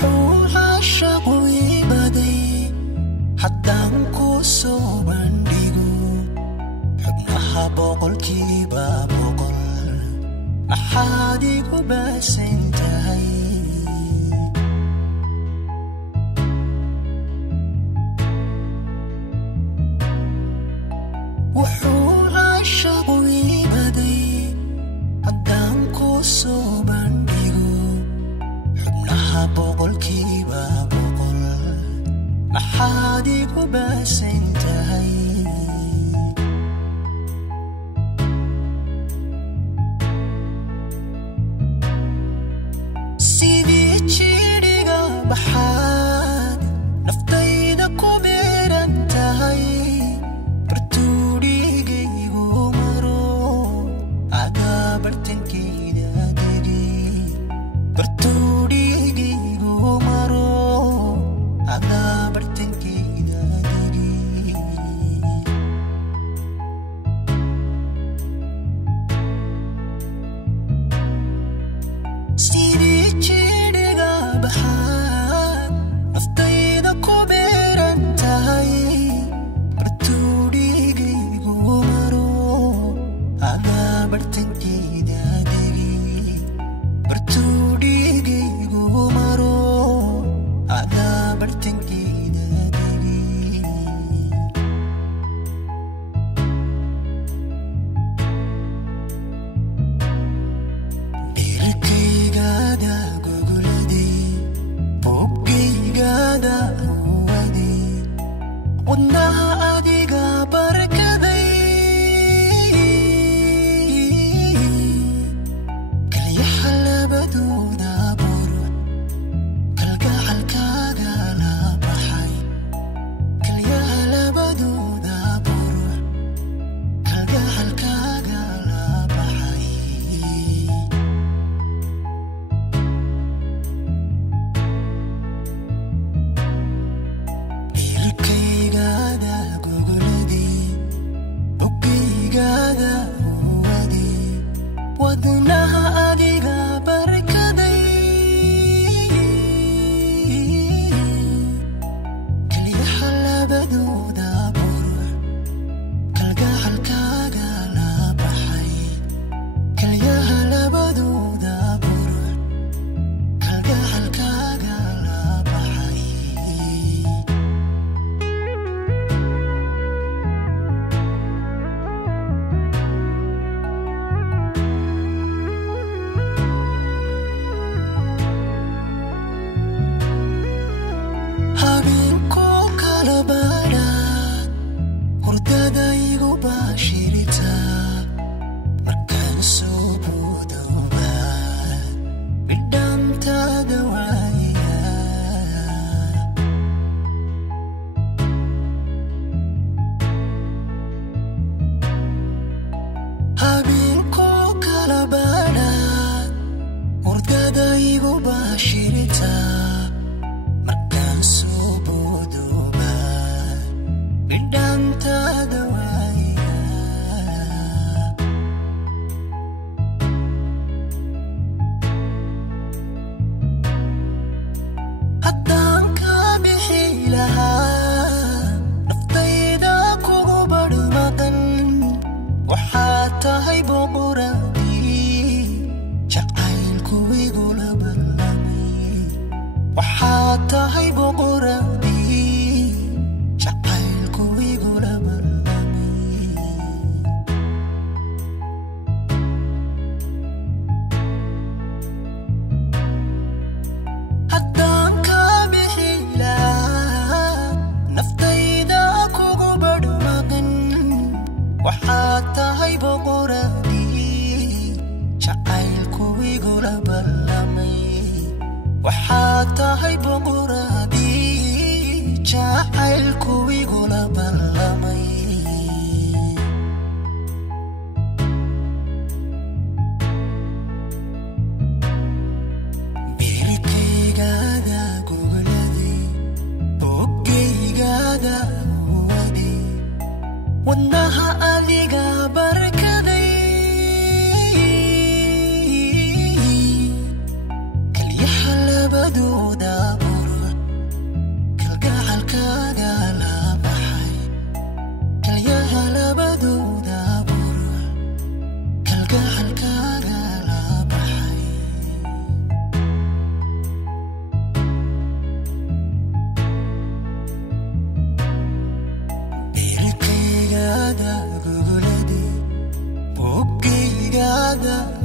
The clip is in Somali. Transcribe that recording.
wuxuu caashaqu iibaday haddaan ku soo bandhigo xubnaha boqolkiiba boqol maxaad igu baasan tahay wuxuu caashaqu iibaday haddaan ku soo bandhigo xubnaha boqolkiiba boqol maxaad igu baasan tahay sidii jidhiga baxaad naftayda ku beeran tahay bartuudhigaygu maro adaa bartankeeda degi bartuudhigaygu maro adaa bartankeeda degi sidii jidhiga baxaad naftayda ku beeran tahay bartuudhigaygu maro adaa bartankeeda degi bartuudhigaygu maro adaa bartankeeda degi dherkaygaada gogoladay boggaygaada uwaday wadnaha adiga barkaday kalyaha labadooda burux kalgacalkaaga la baxay kalyaha labadooda burux kalgacalkaaga la baxay dherkaygaada gogoladay boggaygaada uwaday wadnaha adiga barkaday kalyaha labadooda burux kalgacalkaaga la baxay kalyaha labadooda burux kalgacalkaaga la baxay habeenkoo kala baadhaad hurdada igu baashirita markaan soo boodowbaad bidhaantaada waaya habeenkoo kala baadhaad hurdada igu baashirita markaan soo boodowbaad bidhaantaada waaya haddaan ka bixi lahaa naftayda kugu badhmaqan waxaad tahay boqoradii jacaylku igula ballamay badbaada